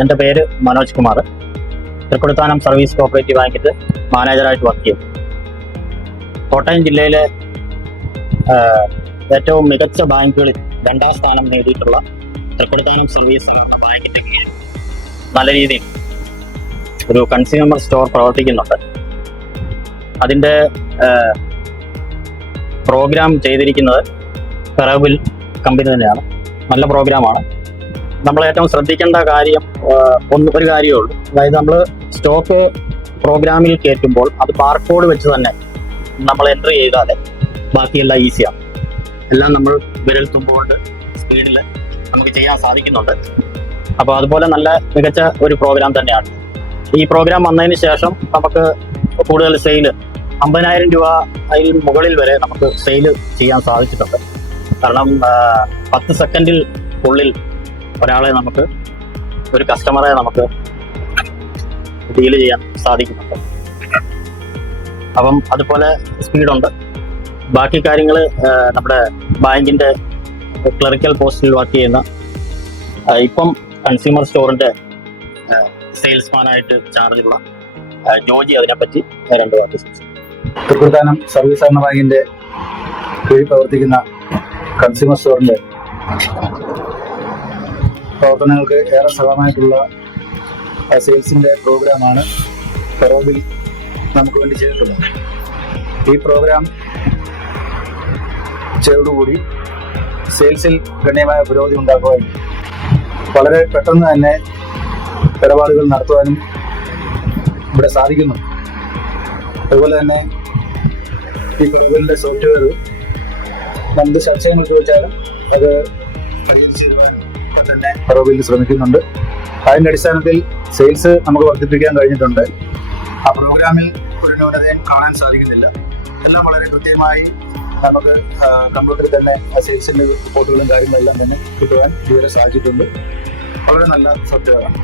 എൻ്റെ പേര് Manoj Kumar. Thrikkodithanam service cooperative ബാങ്കിൽ മാനേജറായിട്ട് വർക്ക് ചെയ്യും. കോട്ടയം ജില്ലയിലെ ഏറ്റവും മികച്ച ബാങ്കുകളിൽ 2ാം സ്ഥാനം നേടിയിട്ടുള്ള തൃക്കൊടിത്താനം സർവീസ് ബാങ്കിൻ്റെ കീഴിൽ നല്ല രീതിയിൽ ഒരു കൺസ്യൂമർ സ്റ്റോർ പ്രവർത്തിക്കുന്നുണ്ട്. അതിൻ്റെ പ്രോഗ്രാം ചെയ്തിരിക്കുന്നത് ഫെറോബിൽ കമ്പനി തന്നെയാണ്. നല്ല പ്രോഗ്രാമാണ്. നമ്മൾ ഏറ്റവും ശ്രദ്ധിക്കേണ്ട കാര്യം ഒരു കാര്യമേ ഉള്ളൂ. അതായത് നമ്മൾ സ്റ്റോക്ക് പ്രോഗ്രാമിൽ കയറ്റുമ്പോൾ അത് ബാർകോഡ് വെച്ച് തന്നെ നമ്മൾ എൻട്രി ചെയ്താൽ ബാക്കിയെല്ലാം ഈസിയാണ്. എല്ലാം നമ്മൾ വിരൽ തുമ്പുകൊണ്ട് സ്പീഡിൽ നമുക്ക് ചെയ്യാൻ സാധിക്കുന്നുണ്ട്. അപ്പോൾ അതുപോലെ നല്ല മികച്ച ഒരു പ്രോഗ്രാം തന്നെയാണ്. ഈ പ്രോഗ്രാം വന്നതിന് ശേഷം നമുക്ക് കൂടുതൽ സെയിൽ 50,000 രൂപ അതിൽ മുകളിൽ വരെ നമുക്ക് സെയിൽ ചെയ്യാൻ സാധിച്ചിട്ടുണ്ട്. കാരണം 10 സെക്കൻഡിൽ ഉള്ളിൽ ഒരാളെ നമുക്ക് ഒരു കസ്റ്റമറെ നമുക്ക് ഡീൽ ചെയ്യാൻ സാധിക്കുന്നുണ്ട്. അപ്പം അതുപോലെ സ്പീഡുണ്ട്. ബാക്കി കാര്യങ്ങൾ നമ്മുടെ ബാങ്കിൻ്റെ ക്ലറിക്കൽ പോസ്റ്റിൽ വർക്ക് ചെയ്യുന്ന ഇപ്പം കൺസ്യൂമർ സ്റ്റോറിൻ്റെ സെയിൽസ്മാനായിട്ട് ചാർജുള്ള ജോജി അതിനെപ്പറ്റി 2 വാക്ക് സംസാരിക്കും. തൃക്കൊടിത്താനം സർവീസ് സഹകരണ ബാങ്കിൻ്റെ കീഴിൽ പ്രവർത്തിക്കുന്ന കൺസ്യൂമർ സ്റ്റോറിൻ്റെ പ്രവർത്തനങ്ങൾക്ക് ഏറെ സഹായമായിട്ടുള്ള സെയിൽസിൻ്റെ പ്രോഗ്രാമാണ് ഫെറോബിൽ നമുക്ക് വേണ്ടി ചെയ്തിട്ടുള്ളത്. ഈ പ്രോഗ്രാം ചെയ്തതോടുകൂടി സെയിൽസിൽ ഗണ്യമായ പുരോഗതി ഉണ്ടാക്കുവാനും വളരെ പെട്ടെന്ന് തന്നെ ഇടപാടുകൾ നടത്തുവാനും ഇവിടെ സാധിക്കുന്നു. അതുപോലെ തന്നെ ഈ ഫെറോബിലിൻ്റെ സോഫ്റ്റ്വെയർ നമുക്ക് സംശയങ്ങൾ ചോദിച്ചാലും അത് പരിഹരിച്ചുവാൻ തന്നെ ഫെറോബിൽ ശ്രമിക്കുന്നുണ്ട്. അതിൻ്റെ അടിസ്ഥാനത്തിൽ സെയിൽസ് നമുക്ക് വർദ്ധിപ്പിക്കാൻ കഴിഞ്ഞിട്ടുണ്ട്. ആ പ്രോഗ്രാമിൽ ഒരു ന്യൂനതയും കാണാൻ സാധിക്കുന്നില്ല. എല്ലാം വളരെ കൃത്യമായി നമുക്ക് കമ്പ്യൂട്ടറിൽ തന്നെ സെയിൽസിൻ്റെ റിപ്പോർട്ടുകളും കാര്യങ്ങളെല്ലാം തന്നെ കിട്ടുവാൻ ഇതുവരെ സാധിച്ചിട്ടുണ്ട്. വളരെ നല്ല സോഫ്റ്റ്വെയറാണ്.